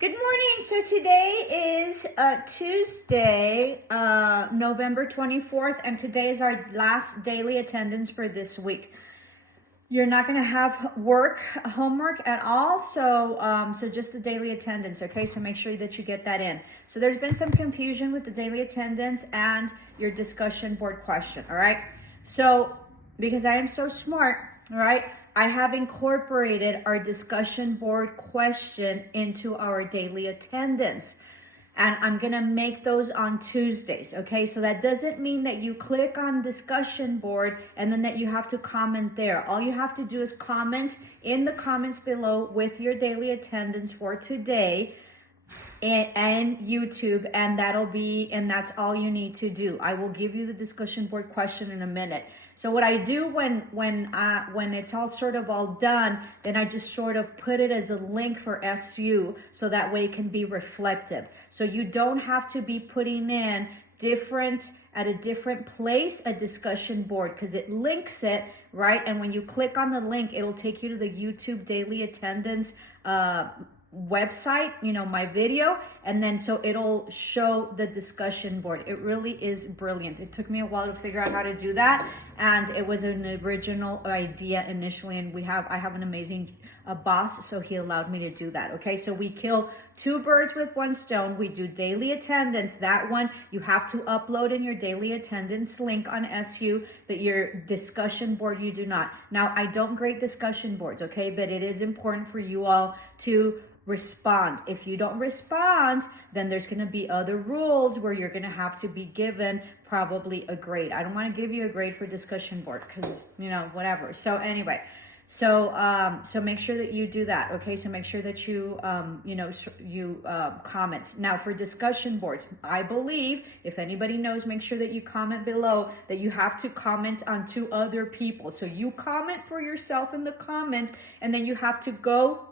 Good morning. So today is Tuesday, November 24th, and today is our last daily attendance for this week. You're not going to have homework at all, so just the daily attendance, okay? So make sure that you get that in. So there's been some confusion with the daily attendance and your discussion board question, all right? So because I am so smart, all right, I have incorporated our discussion board question into our daily attendance. And I'm going to make those on Tuesdays, okay? So that doesn't mean that you click on discussion board and then that you have to comment there. All you have to do is comment in the comments below with your daily attendance for today and YouTube, and that's all you need to do. I will give you the discussion board question in a minute. So what I do when it's all sort of all done, then I just sort of put it as a link for SU so that way it can be reflective. So you don't have to be putting in at a different place a discussion board, because it links it, right? And when you click on the link, it'll take you to the YouTube daily attendance website, my video, and then so it'll show the discussion board. It really is brilliant. It took me a while to figure out how to do that, and it was an original idea initially, and I have an amazing boss, so he allowed me to do that. Okay, so we kill two birds with one stone. We do daily attendance. That one you have to upload in your daily attendance link on SU, but your discussion board you do not. Now, I don't grade discussion boards, okay, but it is important for you all to respond. If you don't respond, then there's going to be other rules where you're going to have to be given probably a grade. I don't want to give you a grade for discussion board because, whatever. So anyway, so make sure that you do that. Okay. So make sure that you, comment. Now for discussion boards, I believe if anybody knows, make sure that you comment below that you have to comment on two other people. So you comment for yourself in the comment, and then you have to go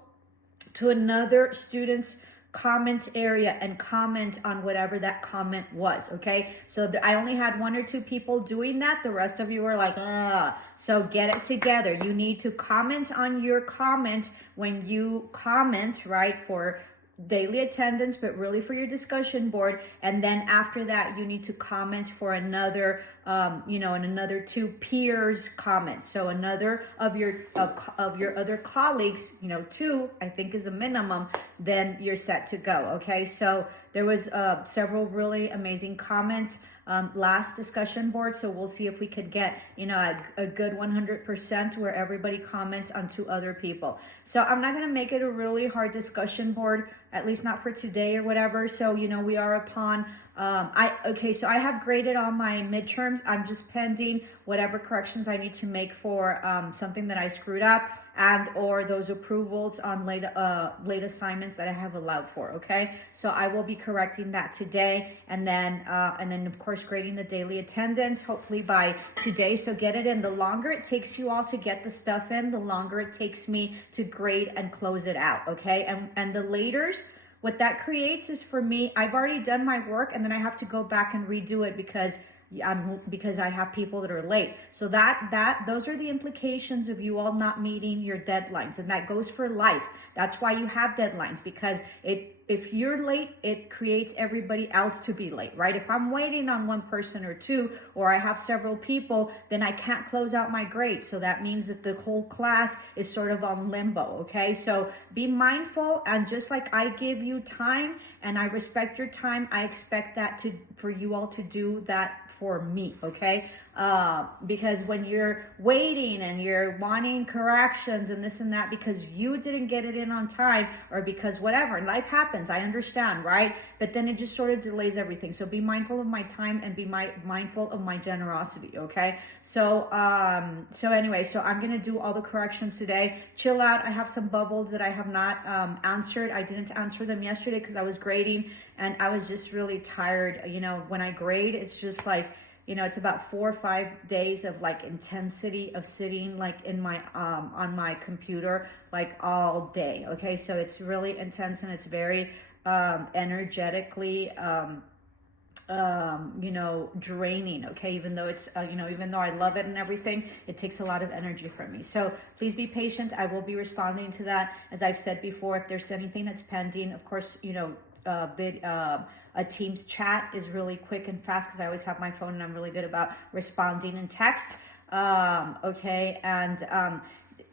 to another student's comment area and comment on whatever that comment was, okay? So I only had one or two people doing that. The rest of you were like, so get it together. You need to comment on your comment when you comment, right, for daily attendance, but really for your discussion board. And then after that, you need to comment for another, and another two peers comments. So another of your other colleagues, two, I think is a minimum, then you're set to go. Okay. So there was several really amazing comments last discussion board. So we'll see if we could get, a good 100% where everybody comments on two other people. So I'm not going to make it a really hard discussion board, at least not for today or whatever. So, we are upon, so I have graded all my midterms. I'm just pending whatever corrections I need to make for something that I screwed up and or those approvals on late assignments that I have allowed for, okay? So I will be correcting that today, and then of course grading the daily attendance hopefully by today. So get it in. The longer it takes you all to get the stuff in, the longer it takes me to grade and close it out, okay? And the laters, what that creates is, for me, I've already done my work and then I have to go back and redo it because I have people that are late. So those are the implications of you all not meeting your deadlines, and that goes for life. That's why you have deadlines, because if you're late, it creates everybody else to be late, right? If I'm waiting on one person or two, or I have several people, then I can't close out my grade. So that means that the whole class is sort of on limbo, okay? So be mindful, and just like I give you time and I respect your time, I expect for you all to do that for me, okay? Because when you're waiting and you're wanting corrections and this and that because you didn't get it in on time, or because whatever, life happens, I understand, right? But then it just sort of delays everything. So be mindful of my time and be mindful of my generosity, okay? So anyway, so I'm gonna do all the corrections today. Chill out. I have some bubbles that I have not answered. I didn't answer them yesterday because I was grading and I was just really tired. When I grade, it's just like, it's about 4 or 5 days of like intensity of sitting like in my on my computer like all day. Okay, so it's really intense and it's very energetically you know, draining. Okay, even though it's you know, even though I love it and everything, it takes a lot of energy from me. So please be patient. I will be responding to that. As I've said before, if there's anything that's pending, of course, you know, a Teams chat is really quick and fast because I always have my phone and I'm really good about responding in text. Okay, and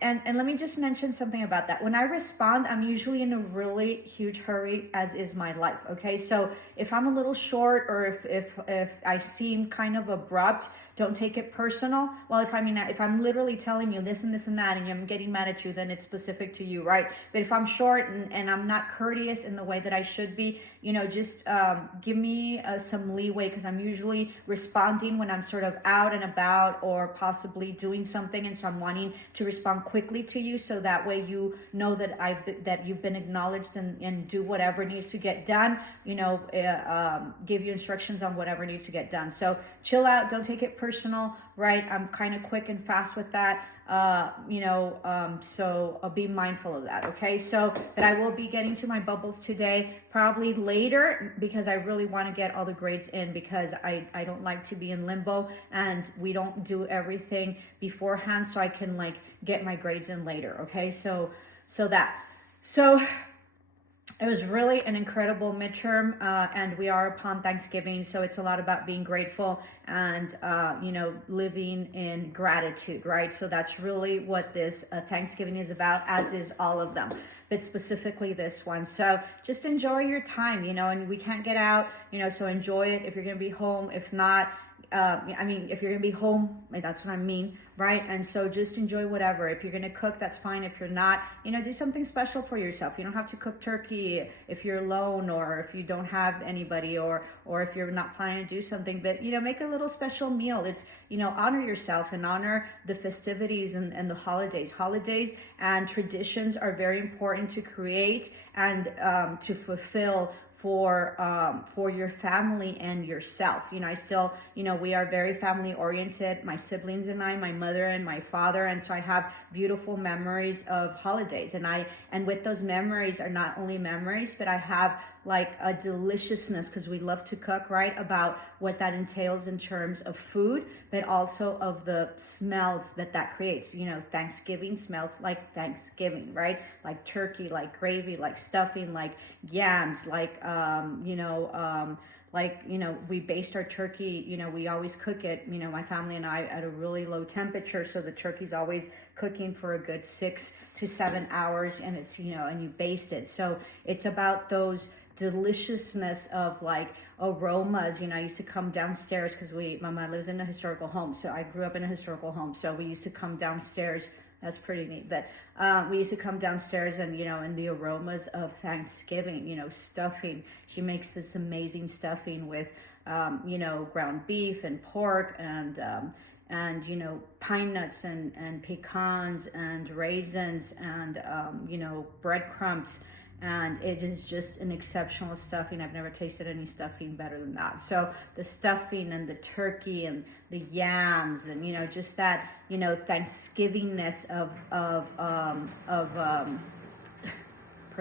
let me just mention something about that. When I respond, I'm usually in a really huge hurry, as is my life. Okay, so if I'm a little short, or if I seem kind of abrupt, don't take it personal. Well, if I'm literally telling you this and this and that, and I'm getting mad at you, then it's specific to you, right? But if I'm short and I'm not courteous in the way that I should be, you know, just give me some leeway, because I'm usually responding when I'm sort of out and about or possibly doing something, and so I'm wanting to respond quickly to you, so that way you know that that you've been acknowledged, and do whatever needs to get done. You know, give you instructions on whatever needs to get done. So chill out, don't take it personal, right? I'm kind of quick and fast with that. You know, so I'll be mindful of that. Okay, so but I will be getting to my bubbles today, probably later, because I really want to get all the grades in, because I don't like to be in limbo, and we don't do everything beforehand, so I can like get my grades in later. Okay, so it was really an incredible midterm, and we are upon Thanksgiving, so it's a lot about being grateful and, you know, living in gratitude, right? So that's really what this Thanksgiving is about, as is all of them, but specifically this one. So just enjoy your time, you know, and we can't get out, you know, so enjoy it if you're going to be home. If not, if you're gonna be home, that's what I mean, right? And so just enjoy whatever. If you're gonna cook, that's fine. If you're not, you know, do something special for yourself. You don't have to cook turkey if you're alone, or if you don't have anybody, or if you're not planning to do something. But, you know, make a little special meal. It's, you know, honor yourself and honor the festivities and the holidays. Holidays and traditions are very important to create and to fulfill for your family and yourself. You know, I still, you know, we are very family oriented, my siblings and I, my mother and my father, and so I have beautiful memories of holidays, and with those memories are not only memories, but I have like a deliciousness, because we love to cook, right, about what that entails in terms of food, but also of the smells that creates. You know, Thanksgiving smells like Thanksgiving, right? Like turkey, like gravy, like stuffing, like yams, like we baste our turkey, you know, we always cook it, you know, my family and I, at a really low temperature, so the turkey's always cooking for a good 6 to 7 hours, and it's, you know, and you baste it. So it's about those deliciousness of like aromas. You know, I used to come downstairs, because my mom lives in a historical home, so I grew up in a historical home, so we used to come downstairs. That's pretty neat. But we used to come downstairs, and, you know, and the aromas of Thanksgiving, you know, stuffing. She makes this amazing stuffing with, you know, ground beef and pork, and you know, pine nuts and pecans and raisins and, you know, breadcrumbs. And it is just an exceptional stuffing. I've never tasted any stuffing better than that. So the stuffing and the turkey and the yams, and, you know, just that, you know, Thanksgivingness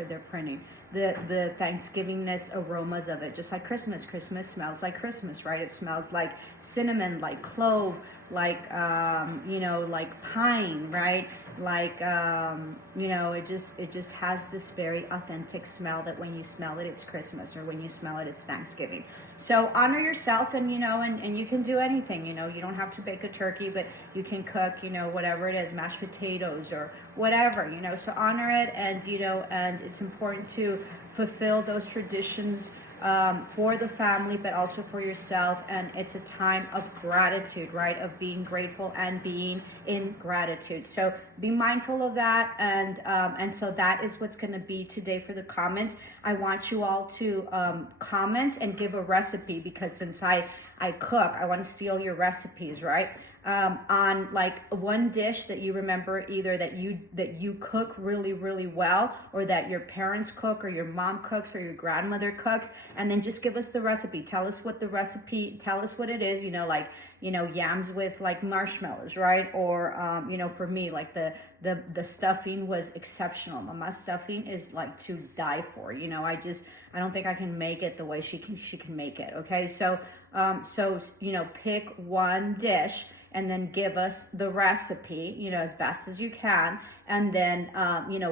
they're printing the Thanksgivingness aromas of it, just like Christmas. Christmas smells like Christmas, right? It smells like cinnamon, like clove, like you know, like pine, right? Like you know, it just has this very authentic smell that when you smell it, it's Christmas, or when you smell it, it's Thanksgiving. So honor yourself, and, you know, and you can do anything. You know, you don't have to bake a turkey, but you can cook, you know, whatever it is, mashed potatoes or whatever, you know. So honor it, and, you know, and it's important to fulfill those traditions for the family, but also for yourself. And it's a time of gratitude, right? Of being grateful and being in gratitude. So be mindful of that. And so that is what's going to be today for the comments. I want you all to comment and give a recipe, because since I cook, I want to steal your recipes, right? on like one dish that you remember, either that you cook really, really well, or that your parents cook, or your mom cooks, or your grandmother cooks, and then just give us the recipe. Tell us what the recipe, tell us what it is, like, yams with like marshmallows, right? Or, for me, like the stuffing was exceptional. Mama's stuffing is like to die for, I don't think I can make it the way she can make it. Okay. So, pick one dish and then give us the recipe, as best as you can. And then,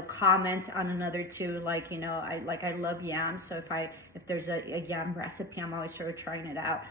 comment on another two, like, I love yams. So if there's a yam recipe, I'm always sort of trying it out.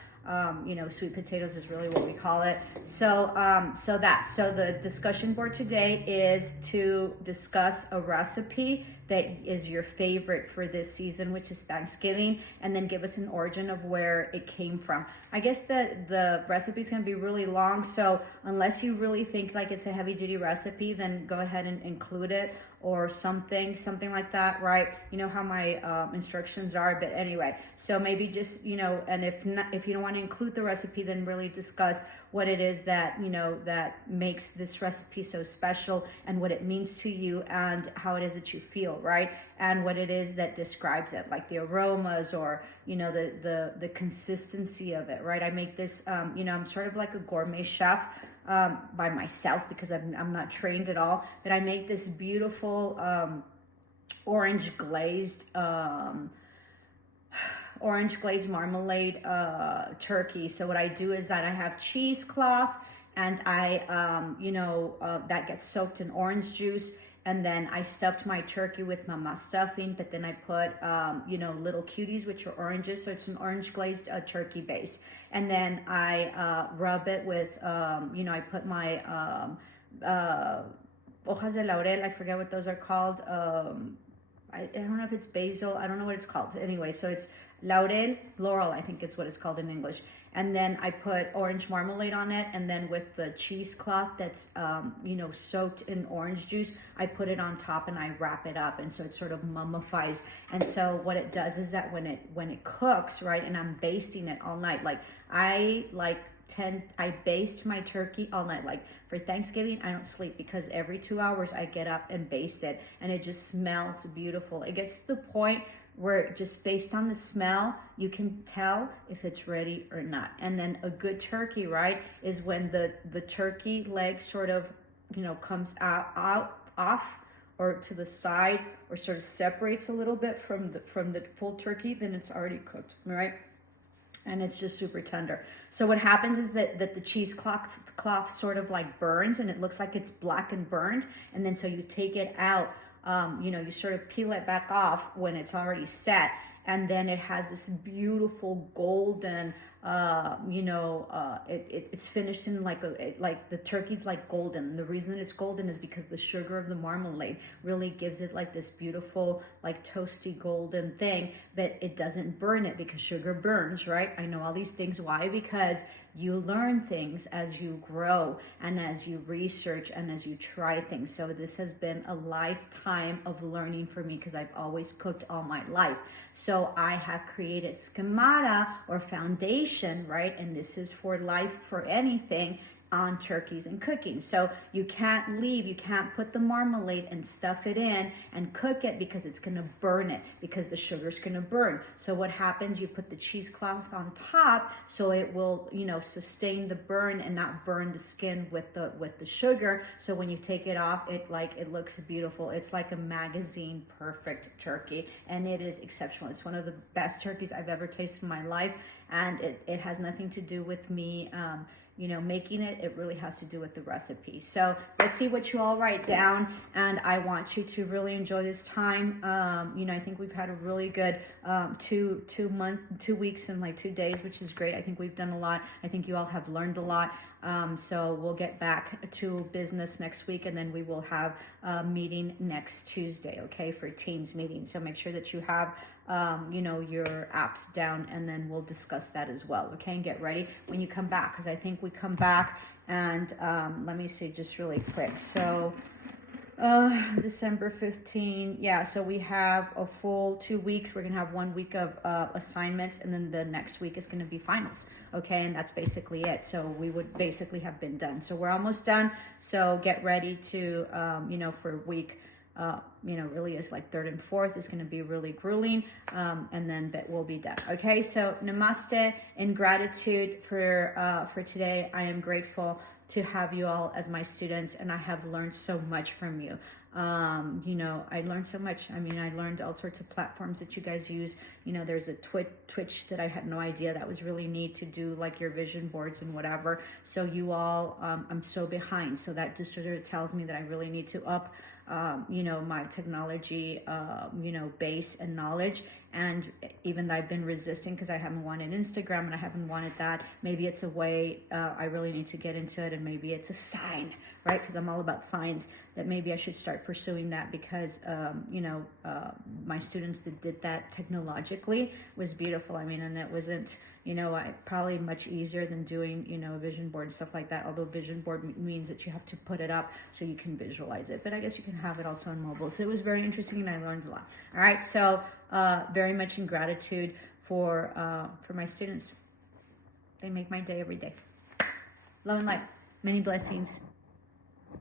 Sweet potatoes is really what we call it. So the discussion board today is to discuss a recipe that is your favorite for this season, which is Thanksgiving, and then give us an origin of where it came from. I guess the recipe is going to be really long, so unless you really think like it's a heavy duty recipe, then go ahead and include it, or something like that, right? You know how my instructions are, but anyway, so maybe just, and if you don't want to include the recipe, then really discuss what it is that, that makes this recipe so special, and what it means to you, and how it is that you feel, right? And what it is that describes it, like the aromas, or, the consistency of it, right? I make this, I'm sort of like a gourmet chef, by myself, because I'm not trained at all, but I make this beautiful orange glazed marmalade turkey. So what I do is that I have cheesecloth, and I that gets soaked in orange juice, and then I stuffed my turkey with mama stuffing, but then I put little cuties, which are oranges, so it's an orange glazed turkey base. And then I rub it with, I put my hojas de laurel, I forget what those are called. I don't know if it's basil, I don't know what it's called. Anyway, so it's laurel, I think is what it's called in English. And then I put orange marmalade on it, and then with the cheesecloth that's soaked in orange juice, I put it on top and I wrap it up, and so it sort of mummifies. And so what it does is that when it cooks, right, and I'm basting it all night, like I baste my turkey all night. Like for Thanksgiving, I don't sleep, because every 2 hours I get up and baste it, and it just smells beautiful. It gets to the point where just based on the smell, you can tell if it's ready or not. And then a good turkey, right, is when the turkey leg sort of, comes off or to the side, or sort of separates a little bit from the full turkey, then it's already cooked, right? And it's just super tender. So what happens is that the cheesecloth sort of like burns, and it looks like it's black and burned. And then so you take it out, you sort of peel it back off when it's already set. And then it has this beautiful golden, it's finished in like the turkey's like golden. The reason it's golden is because the sugar of the marmalade really gives it like this beautiful, like toasty golden thing, but it doesn't burn it, because sugar burns, right? I know all these things. Why? Because you learn things as you grow, and as you research, and as you try things. So this has been a lifetime of learning for me, because I've always cooked all my life. So I have created schemata, or foundation, right? And this is for life, for anything, on turkeys and cooking. So you can't put the marmalade and stuff it in and cook it, because it's going to burn it, because the sugar's going to burn. So what happens, you put the cheesecloth on top, so it will, sustain the burn and not burn the skin with the sugar. So when you take it off, it looks beautiful. It's like a magazine perfect turkey, and it is exceptional. It's one of the best turkeys I've ever tasted in my life, and it has nothing to do with me making it. It really has to do with the recipe. So let's see what you all write down, and I want you to really enjoy this time. I think we've had a really good 2 weeks and like 2 days, which is great. I think we've done a lot. I think you all have learned a lot. So we'll get back to business next week, and then we will have a meeting next Tuesday, okay, for Teams meeting. So make sure that you have, your apps down, and then we'll discuss that as well, okay, and get ready when you come back, because I think we come back, and let me see just really quick. So December 15. Yeah, so we have a full 2 weeks. We're going to have 1 week of assignments, and then the next week is going to be finals. Okay, and that's basically it. So we would basically have been done. So we're almost done. So get ready to, for week, really is like third and fourth is going to be really grueling. And then that will be done. Okay, so namaste and gratitude for today. I am grateful to have you all as my students, and I have learned so much from you. I learned so much. I mean, I learned all sorts of platforms that you guys use. There's a Twitch that I had no idea that was really neat to do, like your vision boards and whatever. So you all, I'm so behind. So that just sort of tells me that I really need to up, my technology, base and knowledge. And even though I've been resisting because I haven't wanted Instagram and I haven't wanted that, maybe it's a way I really need to get into it, and maybe it's a sign, right? Because I'm all about signs, that maybe I should start pursuing that, because my students that did that technologically was beautiful. I mean, and it wasn't probably much easier than doing a vision board and stuff like that, although vision board means that you have to put it up so you can visualize it, but I guess you can have it also on mobile. So it was very interesting, and I learned a lot. All right, so very much in gratitude for my students. They make my day every day. Love and light. Many blessings.